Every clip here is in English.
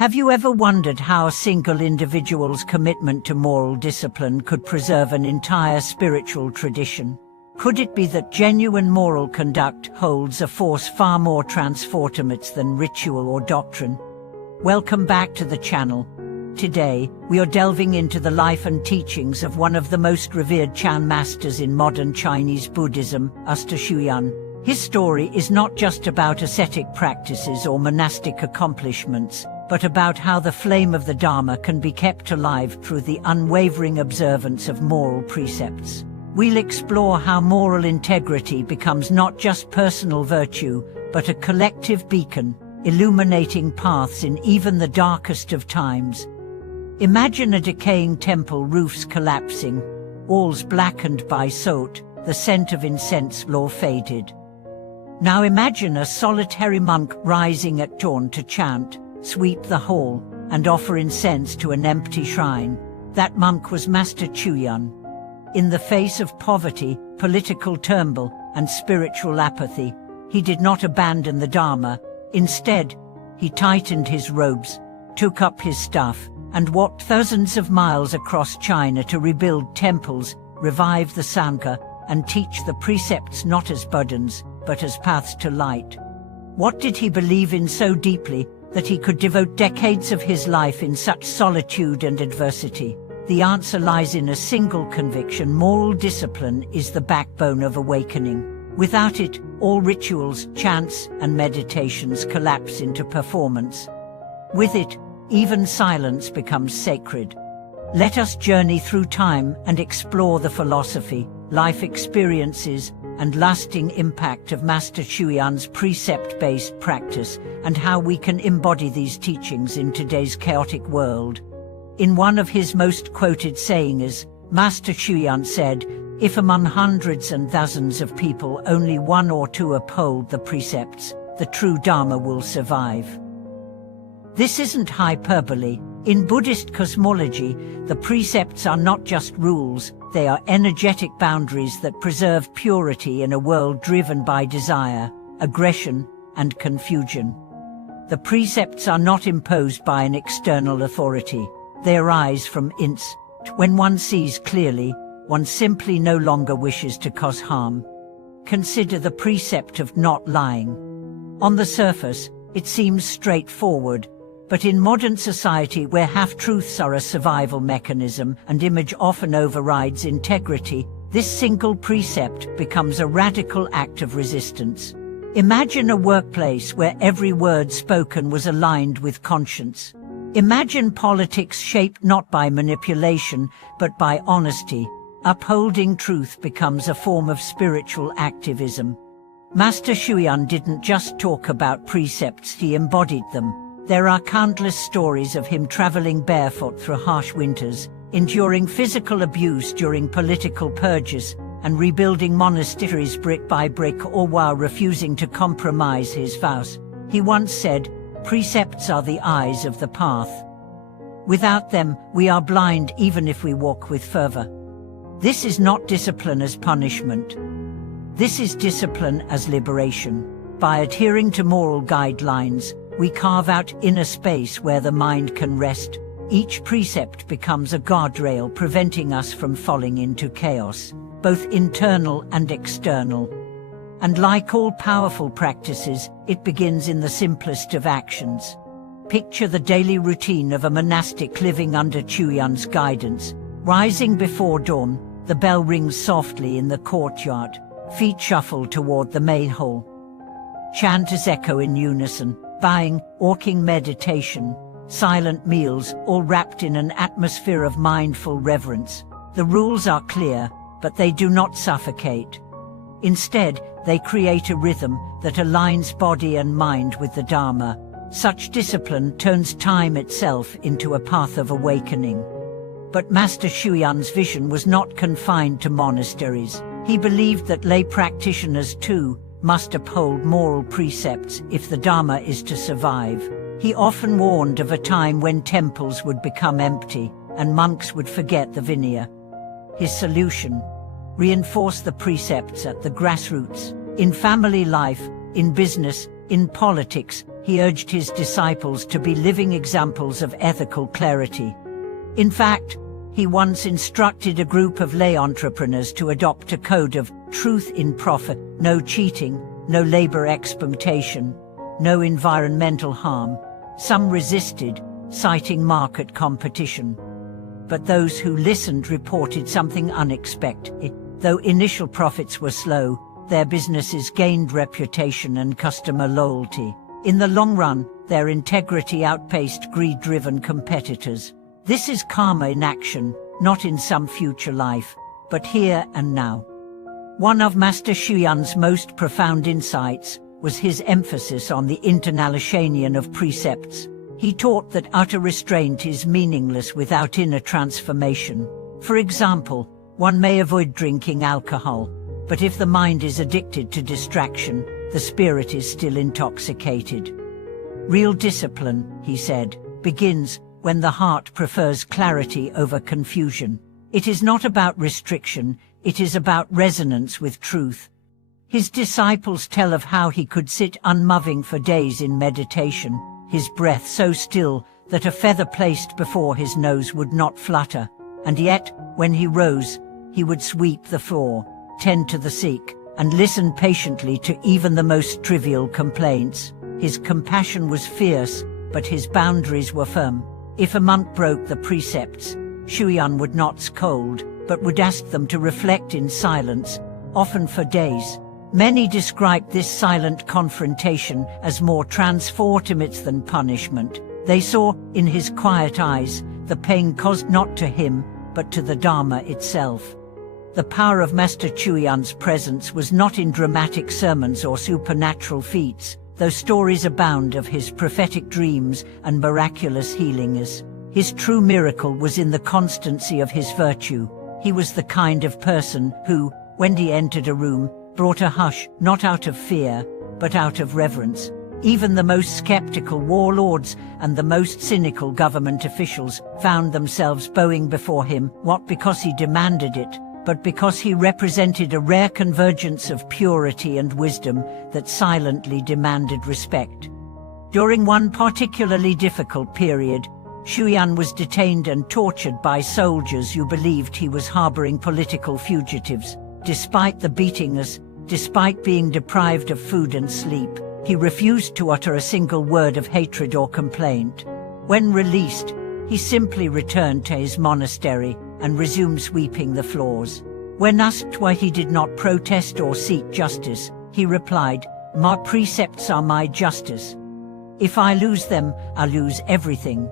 Have you ever wondered how a single individual's commitment to moral discipline could preserve an entire spiritual tradition? Could it be that genuine moral conduct holds a force far more transformative than ritual or doctrine? Welcome back to the channel. Today, we are delving into the life and teachings of one of the most revered Chan masters in modern Chinese Buddhism, Master Xuyan. His story is not just about ascetic practices or monastic accomplishments, but about how the flame of the Dharma can be kept alive through the unwavering observance of moral precepts. We'll explore how moral integrity becomes not just personal virtue, but a collective beacon, illuminating paths in even the darkest of times. Imagine a decaying temple, roofs collapsing, walls blackened by soot, the scent of incense law faded. Now imagine a solitary monk rising at dawn to chant, sweep the hall, and offer incense to an empty shrine. That monk was Master Xuyan. In the face of poverty, political turmoil, and spiritual apathy, he did not abandon the Dharma. Instead, he tightened his robes, took up his staff, and walked thousands of miles across China to rebuild temples, revive the Sangha, and teach the precepts not as burdens, but as paths to light. What did he believe in so deeply that he could devote decades of his life in such solitude and adversity? The answer lies in a single conviction: moral discipline is the backbone of awakening. Without it, all rituals, chants, and meditations collapse into performance. With it, even silence becomes sacred. Let us journey through time and explore the philosophy, life experiences, and lasting impact of Master Xuyan's precept-based practice, and how we can embody these teachings in today's chaotic world. In one of his most quoted sayings, Master Xuyan said, "If among hundreds and thousands of people only one or two uphold the precepts, the true Dharma will survive." This isn't hyperbole. In Buddhist cosmology, the precepts are not just rules, they are energetic boundaries that preserve purity in a world driven by desire, aggression, and confusion. The precepts are not imposed by an external authority. They arise from instinct. When one sees clearly, one simply no longer wishes to cause harm. Consider the precept of not lying. On the surface, it seems straightforward, but in modern society where half-truths are a survival mechanism and image often overrides integrity, this single precept becomes a radical act of resistance. Imagine a workplace where every word spoken was aligned with conscience. Imagine politics shaped not by manipulation, but by honesty. Upholding truth becomes a form of spiritual activism. Master Xuyan didn't just talk about precepts, he embodied them. There are countless stories of him traveling barefoot through harsh winters, enduring physical abuse during political purges, and rebuilding monasteries brick by brick, all while refusing to compromise his vows. He once said, "Precepts are the eyes of the path. Without them, we are blind even if we walk with fervor." This is not discipline as punishment. This is discipline as liberation. By adhering to moral guidelines, we carve out inner space where the mind can rest. Each precept becomes a guardrail preventing us from falling into chaos, both internal and external. And like all powerful practices, it begins in the simplest of actions. Picture the daily routine of a monastic living under Xuyan's guidance. Rising before dawn, the bell rings softly in the courtyard. Feet shuffle toward the main hall. Chants echo in unison. Bowing, walking, meditation, silent meals, all wrapped in an atmosphere of mindful reverence. The rules are clear, but they do not suffocate. Instead, they create a rhythm that aligns body and mind with the Dharma. Such discipline turns time itself into a path of awakening. But Master Xuyan's vision was not confined to monasteries. He believed that lay practitioners too must uphold moral precepts if the Dharma is to survive. He often warned of a time when temples would become empty and monks would forget the Vinaya. His solution: reinforce the precepts at the grassroots. In family life, in business, in politics, he urged his disciples to be living examples of ethical clarity. In fact, he once instructed a group of lay entrepreneurs to adopt a code of truth in profit: no cheating, no labor exploitation, no environmental harm. Some resisted, citing market competition. But those who listened reported something unexpected. Though initial profits were slow, their businesses gained reputation and customer loyalty. In the long run, their integrity outpaced greed-driven competitors. This is karma in action, not in some future life, but here and now. One of Master Xuyan's most profound insights was his emphasis on the internalisation of precepts. He taught that outer restraint is meaningless without inner transformation. For example, one may avoid drinking alcohol, but if the mind is addicted to distraction, the spirit is still intoxicated. Real discipline, he said, begins when the heart prefers clarity over confusion. It is not about restriction, it is about resonance with truth. His disciples tell of how he could sit unmoving for days in meditation, his breath so still that a feather placed before his nose would not flutter, and yet, when he rose, he would sweep the floor, tend to the sick, and listen patiently to even the most trivial complaints. His compassion was fierce, but his boundaries were firm. If a monk broke the precepts, Xuyan would not scold, but would ask them to reflect in silence, often for days. Many described this silent confrontation as more transformative than punishment. They saw, in his quiet eyes, the pain caused not to him, but to the Dharma itself. The power of Master Xuyan's presence was not in dramatic sermons or supernatural feats, though stories abound of his prophetic dreams and miraculous healings. His true miracle was in the constancy of his virtue. He was the kind of person who, when he entered a room, brought a hush, not out of fear, but out of reverence. Even the most skeptical warlords and the most cynical government officials found themselves bowing before him, not because he demanded it, but because he represented a rare convergence of purity and wisdom that silently demanded respect. During one particularly difficult period, Xuyan was detained and tortured by soldiers who believed he was harboring political fugitives. Despite the beatings, despite being deprived of food and sleep, he refused to utter a single word of hatred or complaint. When released, he simply returned to his monastery and resumed sweeping the floors. When asked why he did not protest or seek justice, he replied, "My precepts are my justice. If I lose them, I lose everything."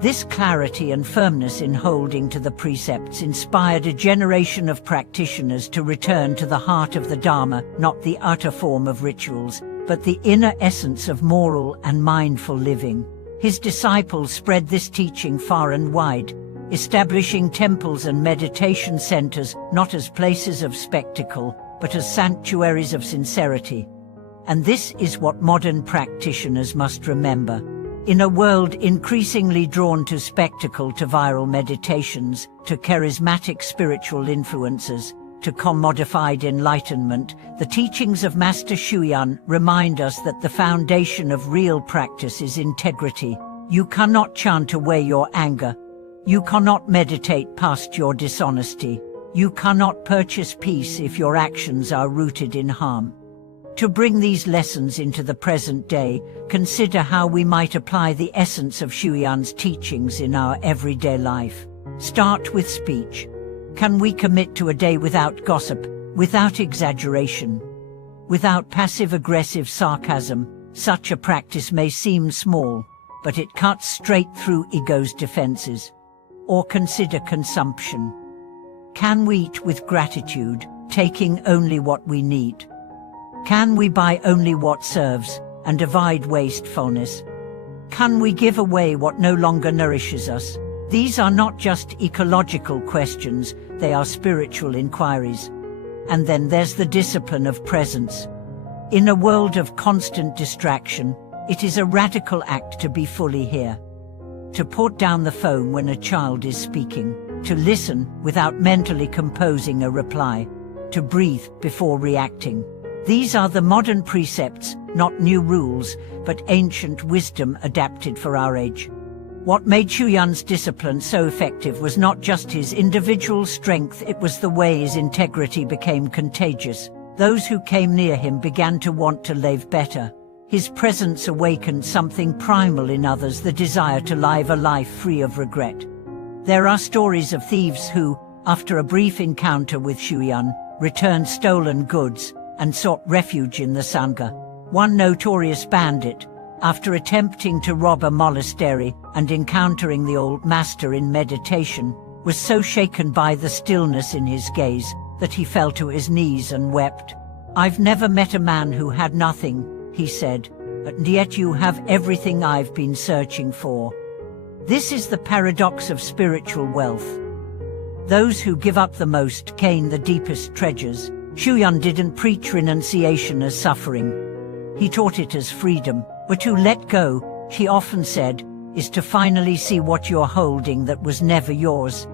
This clarity and firmness in holding to the precepts inspired a generation of practitioners to return to the heart of the Dharma, not the outer form of rituals, but the inner essence of moral and mindful living. His disciples spread this teaching far and wide, establishing temples and meditation centers not as places of spectacle, but as sanctuaries of sincerity. And this is what modern practitioners must remember. In a world increasingly drawn to spectacle, to viral meditations, to charismatic spiritual influences, to commodified enlightenment, the teachings of Master Xuyan remind us that the foundation of real practice is integrity. You cannot chant away your anger. You cannot meditate past your dishonesty. You cannot purchase peace if your actions are rooted in harm. To bring these lessons into the present day, consider how we might apply the essence of Xuyan's teachings in our everyday life. Start with speech. Can we commit to a day without gossip, without exaggeration, without passive-aggressive sarcasm? Such a practice may seem small, but it cuts straight through ego's defenses. Or consider consumption. Can we eat with gratitude, taking only what we need? Can we buy only what serves, and avoid wastefulness? Can we give away what no longer nourishes us? These are not just ecological questions, they are spiritual inquiries. And then there's the discipline of presence. In a world of constant distraction, it is a radical act to be fully here. To put down the phone when a child is speaking, to listen without mentally composing a reply, to breathe before reacting. These are the modern precepts not new rules, but ancient wisdom adapted for our age. What made Xuyan's discipline so effective was not just his individual strength, it was the way his integrity became contagious. Those who came near him began to want to live better. His presence awakened something primal in others, the desire to live a life free of regret. There are stories of thieves who, after a brief encounter with Xuyan, returned stolen goods and sought refuge in the Sangha. One notorious bandit, after attempting to rob a monastery and encountering the old master in meditation, was so shaken by the stillness in his gaze that he fell to his knees and wept. "I've never met a man who had nothing," he said, "and yet you have everything I've been searching for." This is the paradox of spiritual wealth. Those who give up the most gain the deepest treasures. Xuyan didn't preach renunciation as suffering. He taught it as freedom. But to let go, he often said, is to finally see what you're holding that was never yours.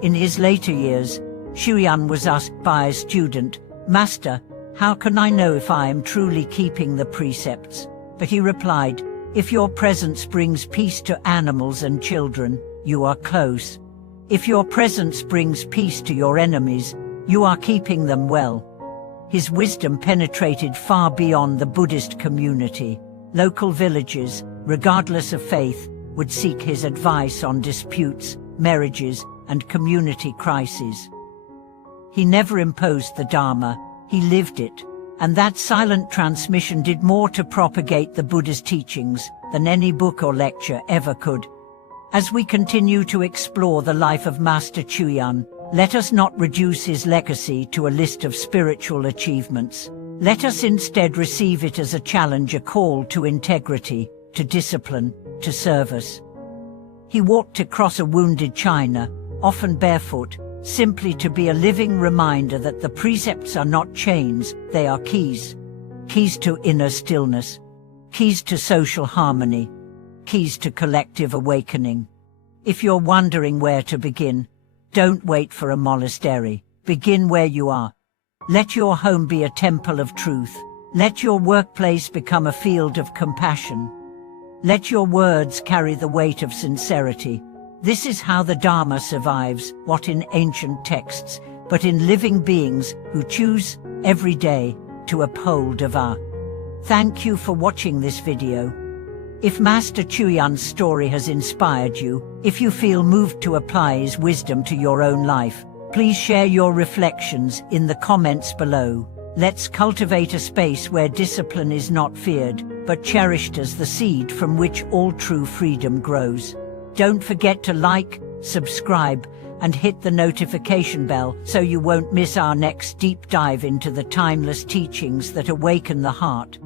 In his later years, Xuyan was asked by a student, "Master, how can I know if I am truly keeping the precepts?" But he replied, "If your presence brings peace to animals and children, you are close. If your presence brings peace to your enemies, you are keeping them well." His wisdom penetrated far beyond the Buddhist community. Local villages, regardless of faith, would seek his advice on disputes, marriages, and community crises. He never imposed the Dharma, he lived it, and that silent transmission did more to propagate the Buddha's teachings than any book or lecture ever could. As we continue to explore the life of Master Xuyan, let us not reduce his legacy to a list of spiritual achievements. Let us instead receive it as a challenge, a call to integrity, to discipline, to service. He walked across a wounded China, often barefoot, simply to be a living reminder that the precepts are not chains, they are keys. Keys to inner stillness, keys to social harmony, keys to collective awakening. If you're wondering where to begin, don't wait for a monastery. Begin where you are. Let your home be a temple of truth. Let your workplace become a field of compassion. Let your words carry the weight of sincerity. This is how the Dharma survives, not in ancient texts, but in living beings who choose every day to uphold Dharma. Thank you for watching this video. If Master Xuyan's story has inspired you, if you feel moved to apply his wisdom to your own life, please share your reflections in the comments below. Let's cultivate a space where discipline is not feared, but cherished as the seed from which all true freedom grows. Don't forget to like, subscribe, and hit the notification bell so you won't miss our next deep dive into the timeless teachings that awaken the heart.